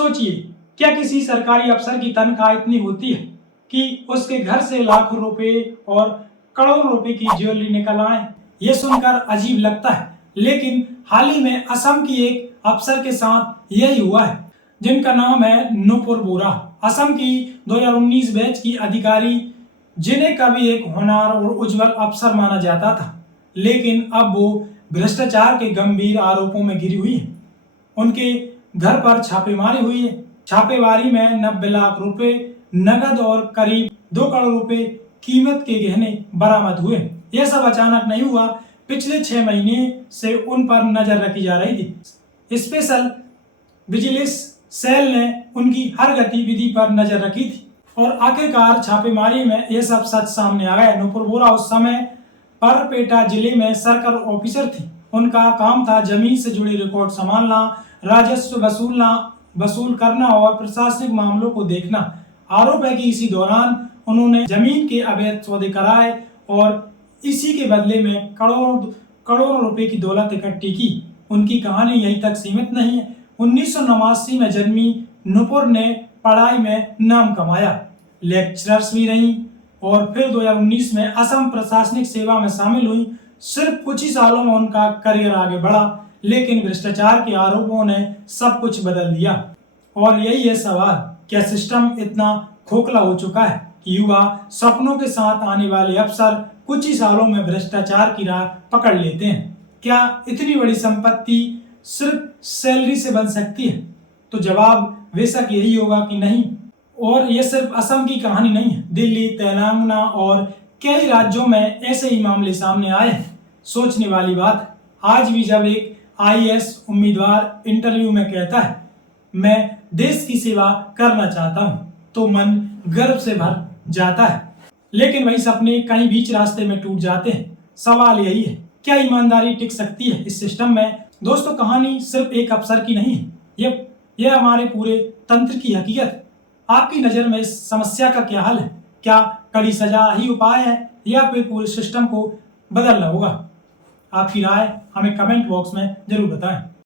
सोचिए, क्या किसी सरकारी अफसर की तनख्वाह इतनी होती है कि उसके घर से लाखों रुपए और करोड़ों रुपए की ज्वेलरी निकल आए? ये सुनकर अजीब लगता है, लेकिन हाल ही में असम की एक अफसर के साथ यही हुआ है, जिनका नाम है नुपुर बोरा। असम की 2019 बैच की अधिकारी, जिन्हें कभी एक होनहार और उज्जवल अफसर माना जाता था, लेकिन अब वो भ्रष्टाचार के गंभीर आरोपों में घिरी हुई है। उनके घर पर छापेमारी हुई है। छापेमारी में 90 लाख रुपए नगद और करीब 2 करोड़ रुपए कीमत के गहने बरामद हुए। यह सब अचानक नहीं हुआ, पिछले 6 महीने से उन पर नजर रखी जा रही थी। स्पेशल विजिलेंस सेल ने उनकी हर गतिविधि पर नजर रखी थी और आखिरकार छापेमारी में यह सब सच सामने आ गया। नुपुर बोरा उस समय परपेटा जिले में सर्कल ऑफिसर थी। उनका काम था जमीन से जुड़े रिकॉर्ड संभालना, राजस्व वसूल करना और प्रशासनिक मामलों को देखना। आरोप है कि इसी दौरान उन्होंने जमीन के अवैध सौदे कराए और इसी के बदले में करोड़ों रुपए की दौलत इकट्ठी की। उनकी कहानी यहीं तक सीमित नहीं है। 1989 में जन्मी नुपुर ने पढ़ाई में नाम कमाया, लेक्चरर्स भी रही और फिर 2019 में असम प्रशासनिक सेवा में शामिल हुई। सिर्फ कुछ ही सालों में उनका करियर आगे बढ़ा, लेकिन भ्रष्टाचार के आरोपों ने सब कुछ बदल दिया। और यही है सवाल, क्या सिस्टम इतना खोखला हो चुका है कि युवा सपनों के साथ आने वाले अफसर कुछ ही सालों में भ्रष्टाचार की राह पकड़ लेते हैं? क्या इतनी बड़ी संपत्ति सिर्फ सैलरी से बन सकती है? तो जवाब बेशक यही होगा कि नहीं। और ये सिर्फ असम की कहानी नहीं है। दिल्ली, तेलंगाना और कई राज्यों में ऐसे ही मामले सामने आए हैं। सोचने वाली बात, आज भी जब एक आईएएस उम्मीदवार इंटरव्यू में कहता है मैं देश की सेवा करना चाहता हूं, तो मन गर्व से भर जाता है, लेकिन वही सपने कहीं बीच रास्ते में टूट जाते हैं। सवाल यही है, क्या ईमानदारी टिक सकती है इस सिस्टम में? दोस्तों, कहानी सिर्फ एक अफसर की नहीं है, यह हमारे पूरे तंत्र की हकीकत। आपकी नज़र में इस समस्या का क्या हल है? क्या कड़ी सजा ही उपाय है या फिर पूरे सिस्टम को बदलना होगा? आपकी राय हमें कमेंट बॉक्स में जरूर बताएं।